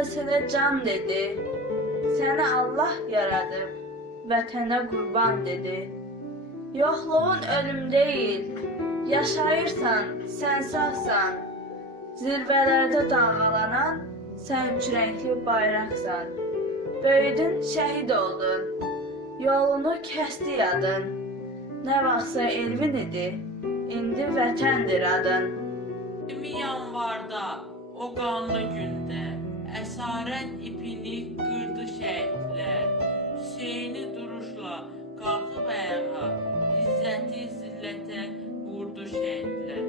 sənə can dedi. Səni Allah yaradıb, vətənə qurban dedi. Yoxluğun ölüm deyil, yaşayırsan, sən sağsan. Zirvələrdə dalğalanan sən üç rəngli bayraqsan. Böyüdün, şəhid oldun. Yolunu kəsdi yadın. Nə vaxtsa Elvin idi, indi vətəndir adın. 20 yanvarda o qanlı gündə əsarət ipini qırdı şəhidlər. Hüseyni duruşla qalxıb ayağa, izzəti zillətə vurdu şəhidlər.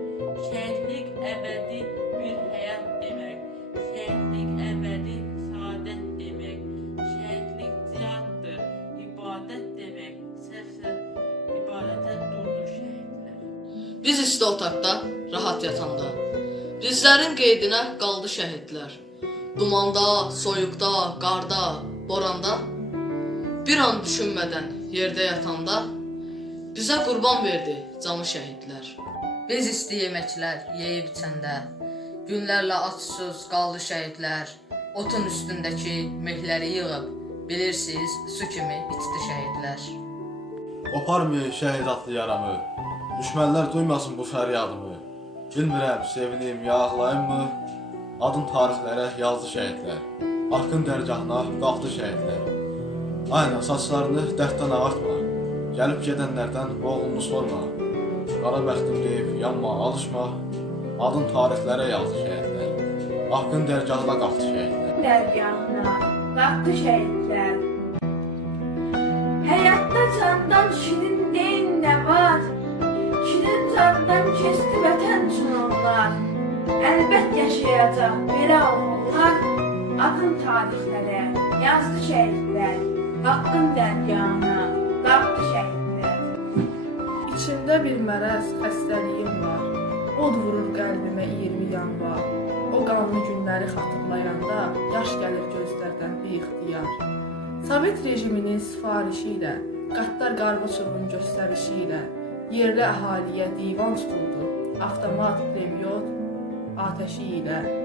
Şəhidlik əbədi bir həyat demək, şəhidlik əbədi saadət demək, şəhidlik cihaddır, ibadət demək, səhv-səhv ibadətə durdu şəhidlər. Biz isti otaqda, rahat yatanda. Bizlərin qeydinə qaldı şəhidlər. Dumanda, soyuqda, qarda, boranda. Bir an düşünmədən yerdə yatanda bizə qurban verdi canı şəhidlər. Biz isti yeməklər yeyib içəndə günlərlə açsız qaldı şəhidlər. Otun üstündəki mehləri yığıb bilirsiniz su kimi içdi şəhidlər. Qoparmı şəhid atlı yaramı, düşmənlər duymasın bu fəryadımı. Bilmirəm, sevinim, ya ağlayımmı, adın tarixlərə yazdı şəhidlər. Haqqın dərgahına qalxdı şəhidlər. Aynen saçlarını dərddən ağartma, gəlib gedənlərdən oğlunu sorma. Qara bəxtim deyib yanma, alışma, adın tarixlərə yazdı şəhidlər. Haqqın dərgahına qalxdı şəhidlər. dərgahına qalxdı şəhidlər. Həyatda candan şirin Yaşayacaq belə oğullar. Adın tarixlərə yazdı şəhidlər. Haqqın dərgahına qalxdı şəhidlər. İçimdə bir mərəz, xəstəliyim var. Od vurur qəlbimə 20 yanvar. O qanlı günləri xatırlayanda yaş gəlir gözlərdən bir ixtiyar. Sovet rejiminin sifarişi ilə, Qəttar Qarbaçovun göstərişi ilə yerli əhaliyə divan tutuldu. Avtomat pulemyot atəşi ilə